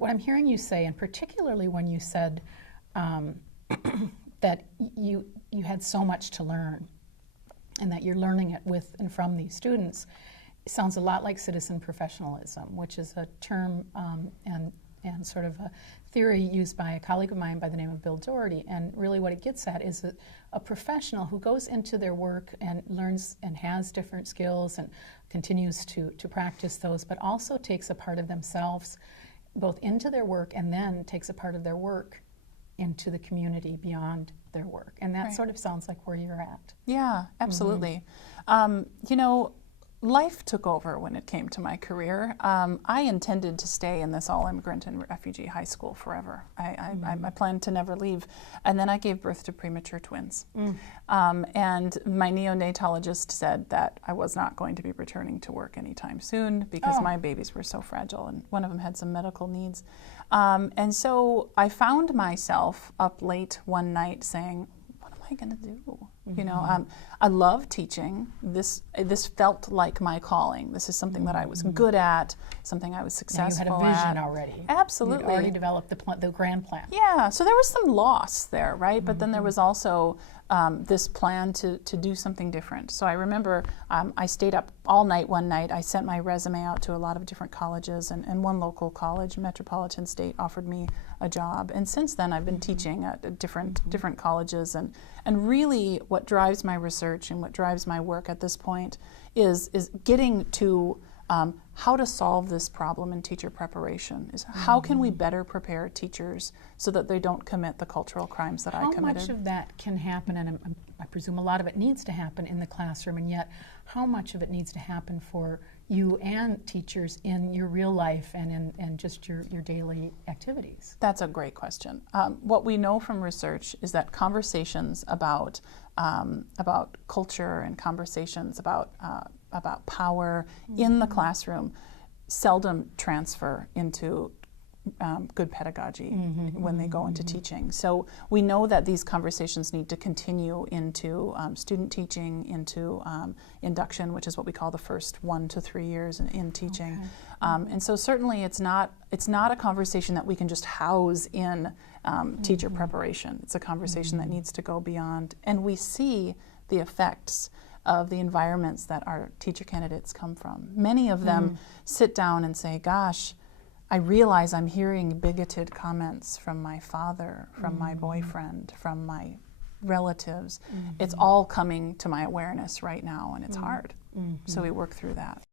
what I'm hearing you say, and particularly when you said that you had so much to learn, and that you're learning it with and from these students, it sounds a lot like citizen professionalism, which is a term and sort of a theory used by a colleague of mine by the name of Bill Doherty. And really what it gets at is a professional who goes into their work and learns and has different skills and continues to practice those, but also takes a part of themselves both into their work and then takes a part of their work into the community beyond their work. And that sort of sounds like where you're at. Yeah, absolutely. You know, life took over when it came to my career. I intended to stay in this all-immigrant and refugee high school forever. I planned to never leave. And then I gave birth to premature twins. And my neonatologist said that I was not going to be returning to work anytime soon because my babies were so fragile, and one of them had some medical needs. And so I found myself up late one night saying, what am I going to do? You know, I love teaching. This felt like my calling. This is something that I was good at, something I was successful at. You had a vision already. Absolutely. You already developed the grand plan. Yeah, so there was some loss there, right? But then there was also this plan to do something different. So I remember I stayed up all night one night. I sent my resume out to a lot of different colleges, and one local college, Metropolitan State, offered me a job. And since then I've been teaching at different colleges, and really what drives my research and what drives my work at this point is getting to how to solve this problem in teacher preparation. Is how can we better prepare teachers so that they don't commit the cultural crimes that I committed? How much of that can happen, and I presume a lot of it needs to happen in the classroom, and yet how much of it needs to happen for you and teachers in your real life and in just your daily activities? That's a great question. What we know from research is that conversations about culture and conversations about power in the classroom seldom transfer into good pedagogy when they go into teaching. So we know that these conversations need to continue into student teaching, into induction, which is what we call the first 1 to 3 years in teaching. And so certainly it's not a conversation that we can just house in teacher preparation. It's a conversation that needs to go beyond. And we see the effects of the environments that our teacher candidates come from. Many of them sit down and say, gosh, I realize I'm hearing bigoted comments from my father, from my boyfriend, from my relatives. It's all coming to my awareness right now, and it's hard. So we work through that.